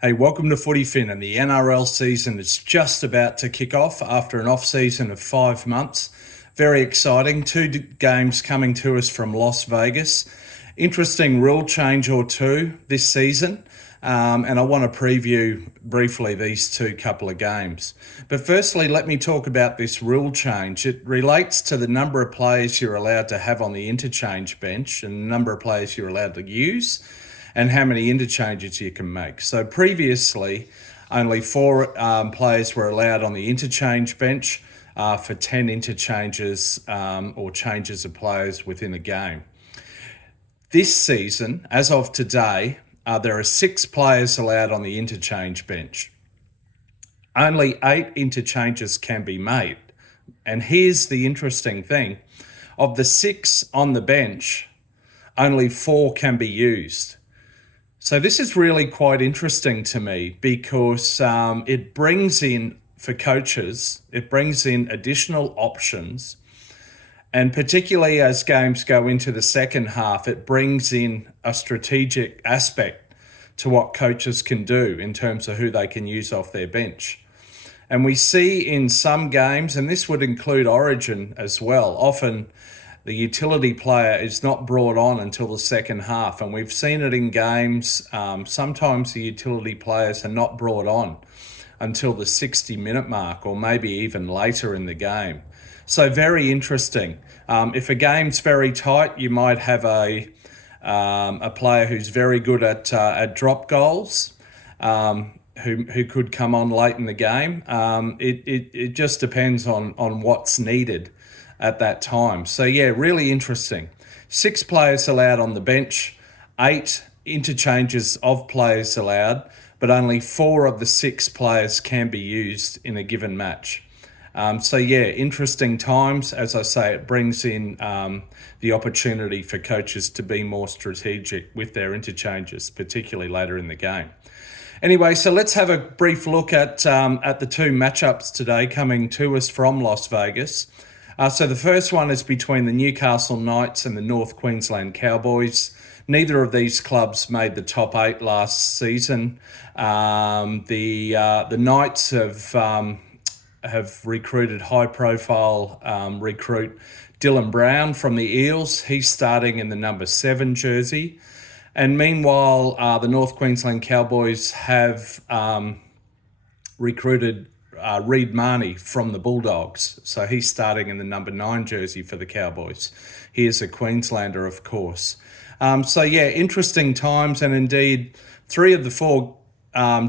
Hey, welcome to Footy Fin, and the NRL season is just about to kick off after an off-season of 5 months. Very exciting. Games coming to us from Las Vegas. Interesting rule change or two this season, and I want to preview briefly these couple of games. But firstly, let me talk about this rule change. It relates to the number of players you're allowed to have on the interchange bench and the number of players you're allowed to use, and how many interchanges you can make. So previously, only four players were allowed on the interchange bench for 10 interchanges or changes of players within a game. This season, as of today, there are 6 players allowed on the interchange bench. Only 8 interchanges can be made. And here's the interesting thing. Of the 6 on the bench, only 4 can be used. So this is really quite interesting to me because it brings in, for coaches, it brings in additional options. And particularly as games go into the second half, it brings in a strategic aspect to what coaches can do in terms of who they can use off their bench. And we see in some games, and this would include Origin as well, often the utility player is not brought on until the second half. And we've seen it in games. Sometimes the utility players are not brought on until the 60-minute mark or maybe even later in the game. So very interesting. If a game's very tight, you might have a player who's very good at drop goals, who could come on late in the game. It just depends on what's needed at that time. So yeah, really interesting. 6 players allowed on the bench, 8 interchanges of players allowed, but only 4 of the 6 players can be used in a given match. So yeah, interesting times. As I say, it brings in the opportunity for coaches to be more strategic with their interchanges, particularly later in the game. Anyway, so let's have a brief look at the 2 matchups today coming to us from Las Vegas. So the first one is between the Newcastle Knights and the North Queensland Cowboys. Neither of these clubs made the top 8 last season. The Knights have recruited high-profile recruit Dylan Brown from the Eels. He's starting in the number 7 jersey. And meanwhile, the North Queensland Cowboys have recruited Reid Marnie from the Bulldogs. So he's starting in the number 9 jersey for the Cowboys. He is a Queenslander, of course. So yeah, interesting times. And indeed, 3 of the 4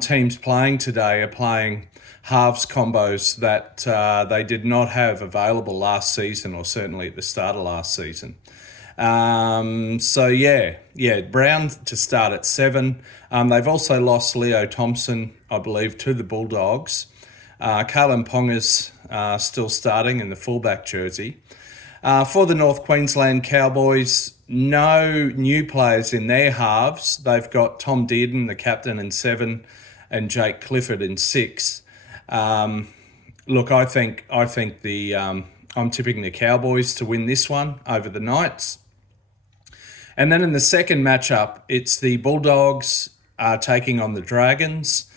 teams playing today are playing halves combos that they did not have available last season, or certainly at the start of last season. So yeah, Brown to start at 7. They've also lost Leo Thompson, I believe, to the Bulldogs. Kalen Ponga's still starting in the fullback jersey. For the North Queensland Cowboys, no new players in their halves. They've got Tom Dearden, the captain, in 7, and Jake Clifford in 6. Look, I think I'm tipping the Cowboys to win this one over the Knights. And then in the second matchup, it's the Bulldogs taking on the Dragons.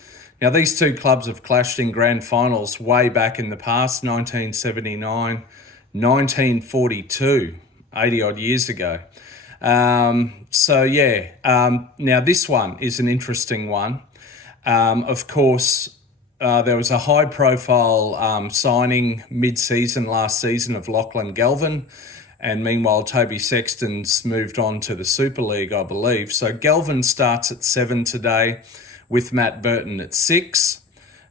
Now, these 2 clubs have clashed in grand finals way back in the past, 1979, 1942, 80-odd years ago. So, yeah, now this one is an interesting one. Of course, there was a high-profile signing mid-season last season of Lachlan Galvin, and meanwhile, Toby Sexton's moved on to the Super League, I believe. So Galvin starts at 7 today, with Matt Burton at 6.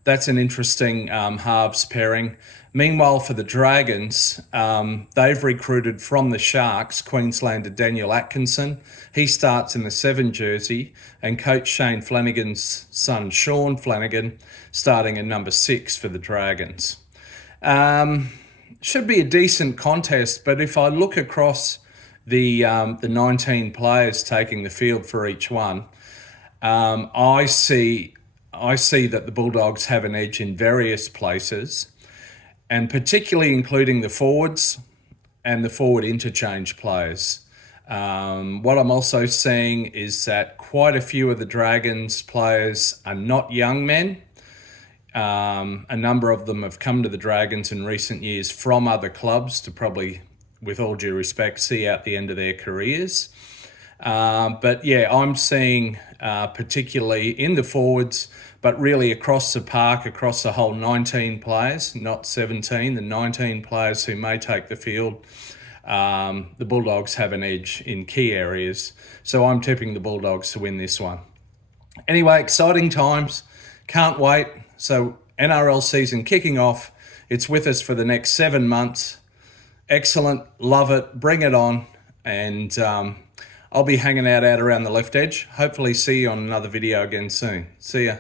That's an interesting halves pairing. Meanwhile, for the Dragons, they've recruited from the Sharks Queenslander Daniel Atkinson. He starts in the 7 jersey, and coach Shane Flanagan's son Sean Flanagan starting in number 6 for the Dragons. Should be a decent contest, but if I look across the 19 players taking the field for each one, I see that the Bulldogs have an edge in various places, and particularly including the forwards and the forward interchange players. What I'm also seeing is that quite a few of the Dragons players are not young men. A number of them have come to the Dragons in recent years from other clubs to probably, with all due respect, see out the end of their careers. But yeah, I'm seeing particularly in the forwards, but really across the park, across the whole 19 players, not 17, the 19 players who may take the field. The Bulldogs have an edge in key areas. So I'm tipping the Bulldogs to win this one. Anyway, exciting times. Can't wait. So NRL season kicking off. It's with us for the next 7 months. Excellent. Love it. Bring it on. And I'll be hanging out around the left edge. Hopefully see you on another video again soon. See ya.